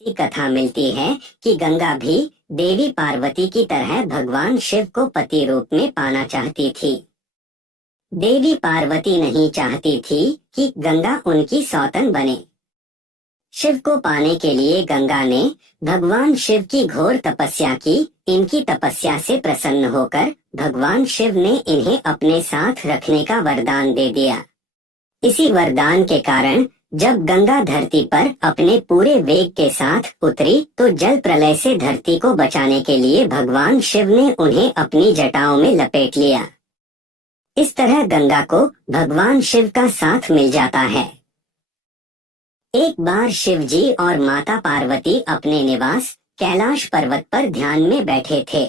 ऐसी कथा मिलती है कि गंगा भी देवी पार्वती की तरह भगवान शिव को पति रूप में पाना चाहती थी। देवी पार्वती नहीं चाहती थी कि गंगा उनकी सौतन बने। शिव को पाने के लिए गंगा ने भगवान शिव की घोर तपस्या की। इनकी तपस्या से प्रसन्न होकर भगवान शिव ने इन्हें अपने साथ रखने का वरदान दे दिया। इसी वरदान के कारण जब गंगा धरती पर अपने पूरे वेग के साथ उतरी तो जल प्रलय से धरती को बचाने के लिए भगवान शिव ने उन्हें अपनी जटाओं में लपेट लिया। इस तरह गंगा को भगवान शिव का साथ मिल जाता है। एक बार शिव जी और माता पार्वती अपने निवास कैलाश पर्वत पर ध्यान में बैठे थे।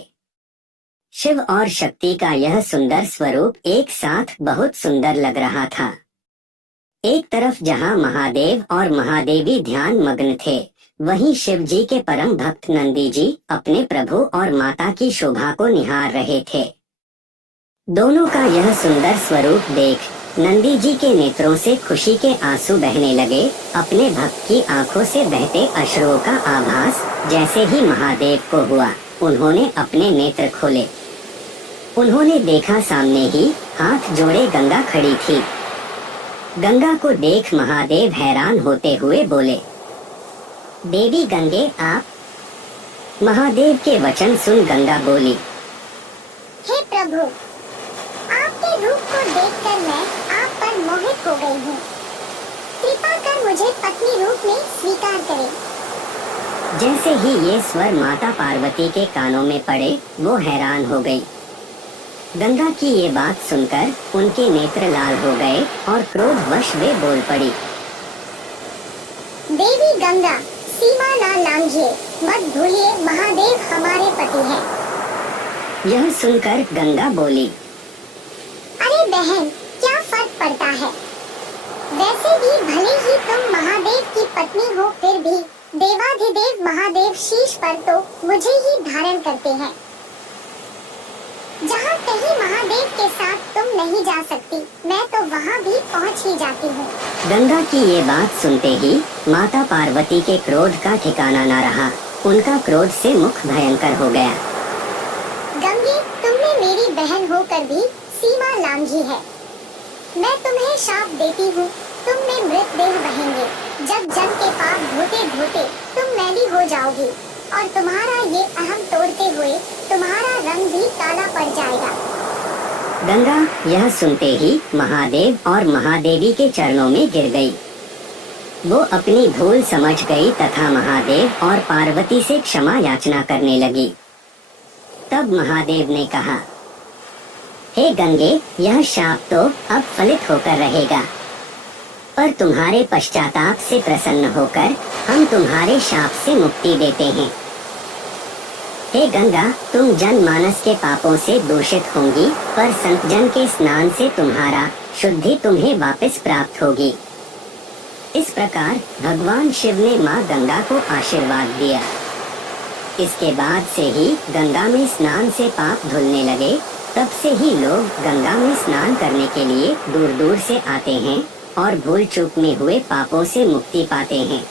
शिव और शक्ति का यह सुंदर स्वरूप एक साथ बहुत सुंदर लग रहा था। एक तरफ जहां महादेव और महादेवी ध्यान मग्न थे, वहीं शिव जी के परम भक्त नंदी जी अपने प्रभु और माता की शोभा को निहार रहे थे। दोनों का यह सुंदर स्वरूप देख नंदी जी के नेत्रों से खुशी के आंसू बहने लगे। अपने भक्त की आंखों से बहते अश्रुओं का आभास जैसे ही महादेव को हुआ, उन्होंने अपने नेत्र खोले। उन्होंने देखा सामने ही हाथ जोड़े गंगा खड़ी थी। गंगा को देख महादेव हैरान होते हुए बोले, देवी गंगे आप? महादेव के वचन सुन गंगा बोली, हे प्रभु, आपके रूप को देखकर मैं आप पर मोहित हो गई हूँ। कृपा कर मुझे पत्नी रूप में स्वीकार करें। जैसे ही ये स्वर माता पार्वती के कानों में पड़े, वो हैरान हो गई। गंगा की ये बात सुनकर उनके नेत्र लाल हो गए और क्रोधवश वे बोल पड़ी, देवी गंगा, सीमा ना लांघिए, मत भूलिए महादेव हमारे पति हैं। यह सुनकर गंगा बोली, अरे बहन, क्या फर्क पड़ता है? वैसे भी भले ही तुम महादेव की पत्नी हो, फिर भी देवाधिदेव महादेव शीश पर तो मुझे ही धारण करते हैं। जहाँ कहीं महादेव के साथ तुम नहीं जा सकती, मैं तो वहाँ भी पहुँच ही जाती हूँ। गंगा की ये बात सुनते ही माता पार्वती के क्रोध का ठिकाना न रहा। उनका क्रोध से मुख भयंकर हो गया। गंगे, तुमने मेरी बहन होकर भी सीमा लांघी है। मैं तुम्हें शाप देती हूँ, तुम में मृतदेह बहेंगे। जब जन के पाप धोते धोते तुम मैली हो जाओगी और तुम्हारा ये अहम तोड़ते हुए तुम्हारा रंग भी काला पड़ जाएगा। गंगा यह सुनते ही महादेव और महादेवी के चरणों में गिर गई। वो अपनी भूल समझ गई तथा महादेव और पार्वती से क्षमा याचना करने लगी। तब महादेव ने कहा, हे गंगे, यह शाप तो अब फलित होकर रहेगा, पर तुम्हारे पश्चाताप से प्रसन्न होकर हम तुम्हारे शाप से मुक्ति देते हैं। हे गंगा, तुम जनमानस के पापों से दूषित होंगी, पर संत जन के स्नान से तुम्हारा शुद्धि तुम्हें वापस प्राप्त होगी। इस प्रकार भगवान शिव ने माँ गंगा को आशीर्वाद दिया। इसके बाद से ही गंगा में स्नान से पाप धुलने लगे। तब से ही लोग गंगा में स्नान करने के लिए दूर दूर से आते हैं और भूल चूक में हुए पापों से मुक्ति पाते हैं।